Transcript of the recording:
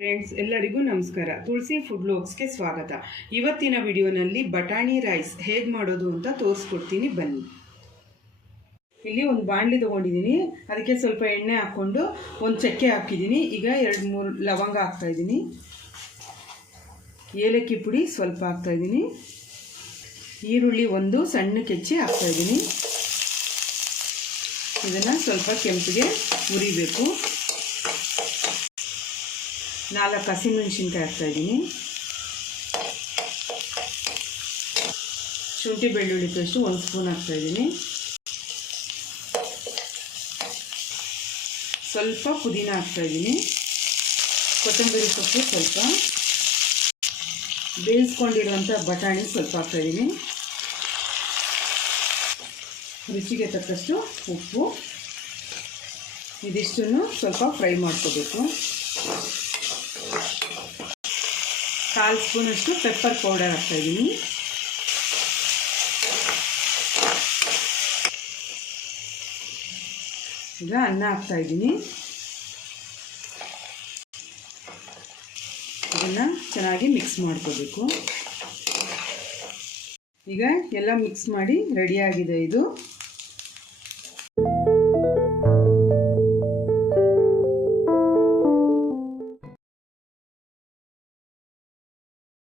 Friends ಎಲ್ಲರಿಗೂ ನಮಸ್ಕಾರ. ತುಳಸಿ food ಲೋಕ್ಸ್ಗೆ ಸ್ವಾಗತ. ಇವತ್ತಿನ ವಿಡಿಯೋನಲ್ಲಿ ಬಟಾಣಿ ರೈಸ್ ಹೇಗೆ ಮಾಡೋದು ಅಂತ ತೋರಿಸ್ಕೊಡ್ತೀನಿ ಬನ್ನಿ. ಇಲ್ಲಿ ಒಂದು ಬಾಣಲಿ ತೊಗೊಂಡಿದ್ದೀನಿ. ಅದಕ್ಕೆ ಸ್ವಲ್ಪ ಎಣ್ಣೆ ಹಾಕ್ಕೊಂಡು ಒಂದು ಚಕ್ಕೆ ಹಾಕಿದ್ದೀನಿ. ಈಗ ಎರಡು ಮೂರು ಲವಂಗ ಹಾಕ್ತಾಯಿದ್ದೀನಿ ಏಲಕ್ಕಿ ಪುಡಿ ಸ್ವಲ್ಪ ಹಾಕ್ತಾಯಿದ್ದೀನಿ ಈರುಳ್ಳಿ ಒಂದು ಸಣ್ಣ ಕೆಚ್ಚಿ ಹಾಕ್ತಾಯಿದ್ದೀನಿ ಇದನ್ನು ಸ್ವಲ್ಪ ಕೆಂಪಿಗೆ ಹುರಿಬೇಕು ನಾಲ್ಕು ಹಸಿಮೆಣ್ಸಿನ್ಕಾಯಿ ಹಾಕ್ತಾಯಿದ್ದೀನಿ ಶುಂಠಿ ಬೆಳ್ಳುಳ್ಳಿ ಪೇಸ್ಟು ಒಂದು ಸ್ಪೂನ್ ಹಾಕ್ತಾಯಿದ್ದೀನಿ ಸ್ವಲ್ಪ ಪುದೀನ ಹಾಕ್ತಾಯಿದ್ದೀನಿ ಕೊತ್ತಂಬರಿ ಸೊಪ್ಪು ಸ್ವಲ್ಪ. ಬೇಯಿಸ್ಕೊಂಡಿರುವಂಥ ಬಟಾಣಿ ಸ್ವಲ್ಪ ಹಾಕ್ತಾಯಿದ್ದೀನಿ ರುಚಿಗೆ ತಕ್ಕಷ್ಟು ಉಪ್ಪು. ಇದಿಷ್ಟನ್ನು ಸ್ವಲ್ಪ ಫ್ರೈ ಮಾಡ್ಕೋಬೇಕು. ಕಾಲು ಸ್ಪೂನಷ್ಟು ಪೆಪ್ಪರ್ ಪೌಡರ್ ಹಾಕ್ತಾಯಿದ್ದೀನಿ ಈಗ ಅನ್ನ ಹಾಕ್ತಾಯಿದ್ದೀನಿ ಇದನ್ನು ಚೆನ್ನಾಗಿ ಮಿಕ್ಸ್ ಮಾಡ್ಕೋಬೇಕು. ಈಗ ಎಲ್ಲ ಮಿಕ್ಸ್ ಮಾಡಿ ರೆಡಿಯಾಗಿದೆ ಇದು.